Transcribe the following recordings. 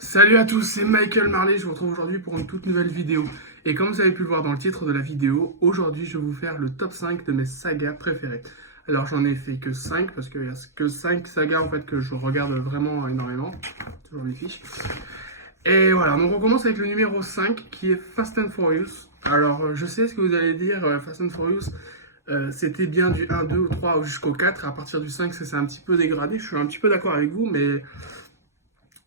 Salut à tous, c'est Michael Marley, je vous retrouve aujourd'hui pour une toute nouvelle vidéo. Et comme vous avez pu le voir dans le titre de la vidéo, aujourd'hui je vais vous faire le top 5 de mes sagas préférées. Alors j'en ai fait que 5 parce qu'il n'y a que 5 sagas en fait que je regarde vraiment énormément. Toujours mes fiches. Et voilà, donc on commence avec le numéro 5 qui est Fast and Furious. Alors je sais ce que vous allez dire, Fast and Furious, c'était bien du 1, 2, au 3 jusqu'au 4. À partir du 5 ça s'est un petit peu dégradé, je suis un petit peu d'accord avec vous, mais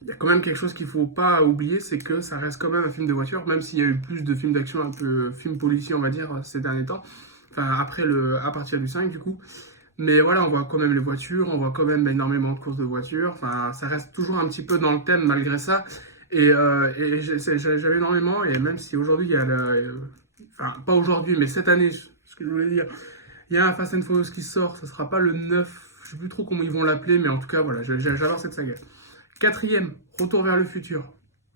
il y a quand même quelque chose qu'il faut pas oublier, c'est que ça reste quand même un film de voiture, même s'il y a eu plus de films d'action, un peu films policiers, on va dire, ces derniers temps. Enfin, à partir du 5 du coup. Mais voilà, on voit quand même les voitures, on voit quand même énormément de courses de voitures. Enfin, ça reste toujours un petit peu dans le thème malgré ça. J'avais énormément, et même si aujourd'hui il y a enfin, pas aujourd'hui, mais cette année, ce que je voulais dire, il y a un Fast and Furious qui sort, ça sera pas le 9, je sais plus trop comment ils vont l'appeler, mais en tout cas, voilà, j'adore cette saga. Quatrième, Retour vers le futur.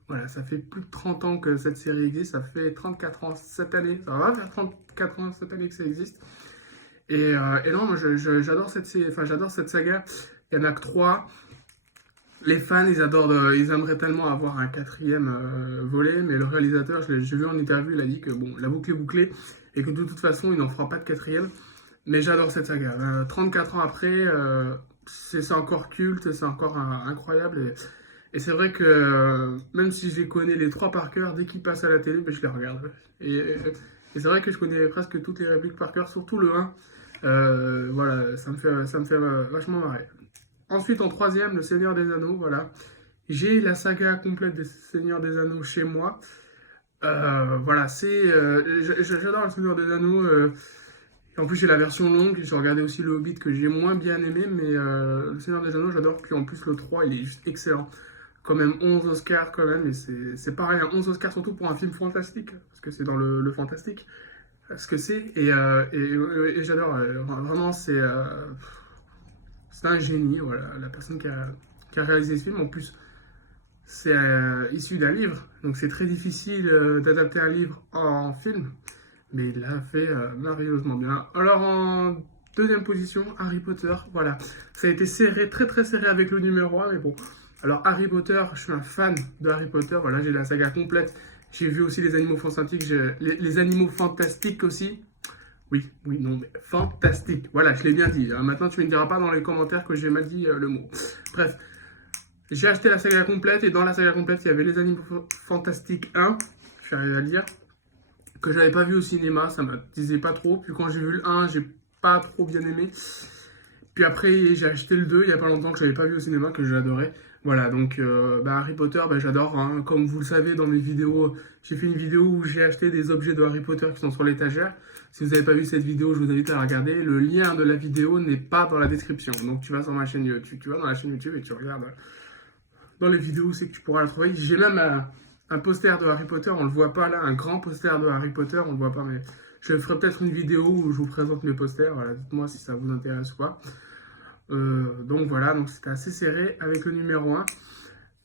Voilà, ça fait plus de 30 ans que cette série existe, ça fait 34 ans cette année, ça va faire 34 ans cette année que ça existe. Et non, moi j'adore j'adore cette saga. Il y en a que 3. Les fans, ils aimeraient tellement avoir un quatrième volet, mais le réalisateur, j'ai vu en interview, il a dit que bon, la boucle est bouclée et que de toute façon, il n'en fera pas de quatrième. Mais j'adore cette saga. 34 ans après, c'est encore culte, c'est encore incroyable. Et c'est vrai que même si je les connais les 3 par cœur, dès qu'ils passent à la télé, ben, je les regarde. Et c'est vrai que je connais presque toutes les répliques par cœur, surtout le 1. Voilà, ça me fait vachement marrer. Ensuite, en troisième, Le Seigneur des Anneaux. Voilà. J'ai la saga complète des Seigneurs des Anneaux chez moi. Voilà, j'adore Le Seigneur des Anneaux. Et en plus, j'ai la version longue. J'ai regardé aussi Le Hobbit que j'ai moins bien aimé, mais Le Seigneur des Anneaux, j'adore. Puis en plus, le 3 il est juste excellent. Quand même 11 Oscars, quand même. Et c'est pareil, hein, 11 Oscars surtout pour un film fantastique. Parce que c'est dans le fantastique. Ce que c'est. Et j'adore. Vraiment, c'est un génie. Voilà, la personne qui a réalisé ce film. En plus, c'est issu d'un livre. Donc c'est très difficile d'adapter un livre en film. Mais il l'a fait merveilleusement bien. Alors en deuxième position, Harry Potter. Voilà. Ça a été serré, très très serré avec le numéro 1. Mais bon. Alors Harry Potter, je suis un fan de Harry Potter. Voilà, j'ai la saga complète. J'ai vu aussi les animaux fantastiques. Les animaux fantastiques aussi. Oui, oui, non, mais fantastique. Voilà, je l'ai bien dit. Maintenant, tu ne me diras pas dans les commentaires que j'ai mal dit le mot. Bref, j'ai acheté la saga complète et dans la saga complète, il y avait les Animaux Fantastiques 1, je suis arrivé à le dire, que j'avais pas vu au cinéma, ça me disait pas trop. Puis quand j'ai vu le 1, j'ai pas trop bien aimé. Puis après, j'ai acheté le 2 il y a pas longtemps que j'avais pas vu au cinéma, que j'adorais. Voilà, donc Harry Potter, j'adore. Hein. Comme vous le savez, dans mes vidéos, j'ai fait une vidéo où j'ai acheté des objets de Harry Potter qui sont sur l'étagère. Si vous n'avez pas vu cette vidéo, je vous invite à la regarder. Le lien de la vidéo n'est pas dans la description. Donc tu vas sur ma chaîne YouTube, tu vas dans la chaîne YouTube et tu regardes dans les vidéos, c'est que tu pourras la trouver. J'ai même un poster de Harry Potter, on le voit pas là, un grand poster de Harry Potter, on le voit pas, mais je ferai peut-être une vidéo où je vous présente mes posters. Voilà, dites-moi si ça vous intéresse ou pas. Donc voilà, donc c'était assez serré avec le numéro 1.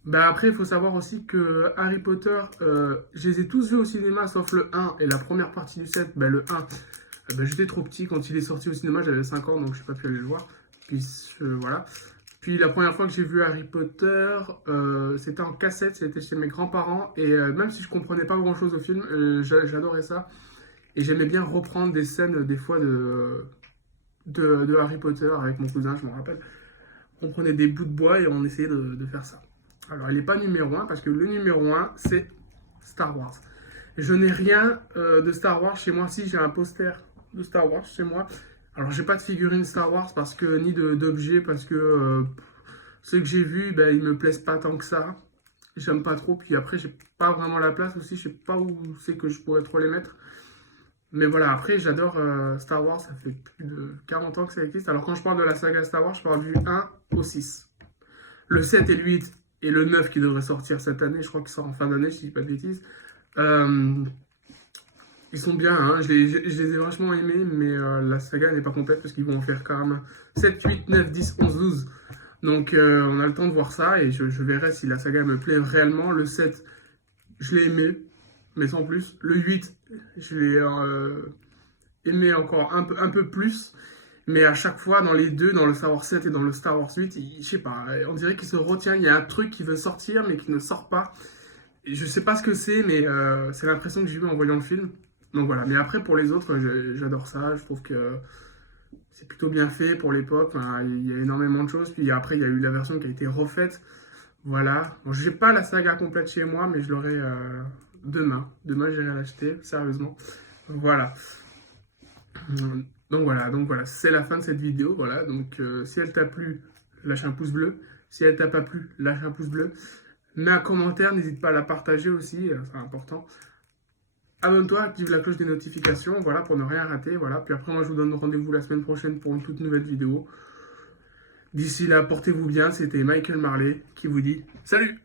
Bah après, il faut savoir aussi que Harry Potter, je les ai tous vus au cinéma sauf le 1 et la première partie du 7, bah, le 1. J'étais trop petit quand il est sorti au cinéma, j'avais 5 ans donc je n'ai pas pu aller le voir. Puis voilà. Puis la première fois que j'ai vu Harry Potter, c'était en cassette, c'était chez mes grands-parents. Et même si je comprenais pas grand-chose au film, j'adorais ça. Et j'aimais bien reprendre des scènes des fois de Harry Potter avec mon cousin, je me rappelle. On prenait des bouts de bois et on essayait de faire ça. Alors, il n'est pas numéro 1 parce que le numéro 1, c'est Star Wars. Je n'ai rien de Star Wars chez moi. Si, j'ai un poster de Star Wars chez moi. Alors, j'ai pas de figurine Star Wars parce que ni d'objets parce que ceux que j'ai vus, ben, ils me plaisent pas tant que ça. J'aime pas trop. Puis après, j'ai pas vraiment la place aussi. Je sais pas où c'est que je pourrais trop les mettre. Mais voilà, après, j'adore Star Wars. Ça fait plus de 40 ans que ça existe. Alors, quand je parle de la saga Star Wars, je parle du 1 au 6. Le 7 et le 8 et le 9 qui devrait sortir cette année. Je crois qu'il sort en fin d'année, si je dis pas de bêtises. Euh, Ils sont bien, hein. Je les ai vachement aimés, mais la saga n'est pas complète parce qu'ils vont en faire quand même 7, 8, 9, 10, 11, 12. Donc on a le temps de voir ça et je verrai si la saga me plaît réellement. Le 7, je l'ai aimé, mais sans plus. Le 8, je l'ai aimé encore un peu plus. Mais à chaque fois, dans les deux, dans le Star Wars 7 et dans le Star Wars 8, je sais pas, on dirait qu'il se retient, il y a un truc qui veut sortir, mais qui ne sort pas. Et je sais pas ce que c'est, mais c'est l'impression que j'ai eu en voyant le film. Donc voilà, mais après, pour les autres, j'adore ça, je trouve que c'est plutôt bien fait pour l'époque, enfin, il y a énormément de choses. Puis après, il y a eu la version qui a été refaite. Voilà. Bon, j'ai pas la saga complète chez moi, mais je l'aurai demain. Demain, j'irai l'acheter, sérieusement. Voilà. Donc voilà, c'est la fin de cette vidéo. Voilà. Donc si elle t'a plu, lâche un pouce bleu. Si elle t'a pas plu, lâche un pouce bleu. Mets un commentaire, n'hésite pas à la partager aussi, c'est important. Abonne-toi, active la cloche des notifications, voilà, pour ne rien rater. Voilà. Puis après, moi, je vous donne rendez-vous la semaine prochaine pour une toute nouvelle vidéo. D'ici là, portez-vous bien. C'était Michael Marley qui vous dit salut!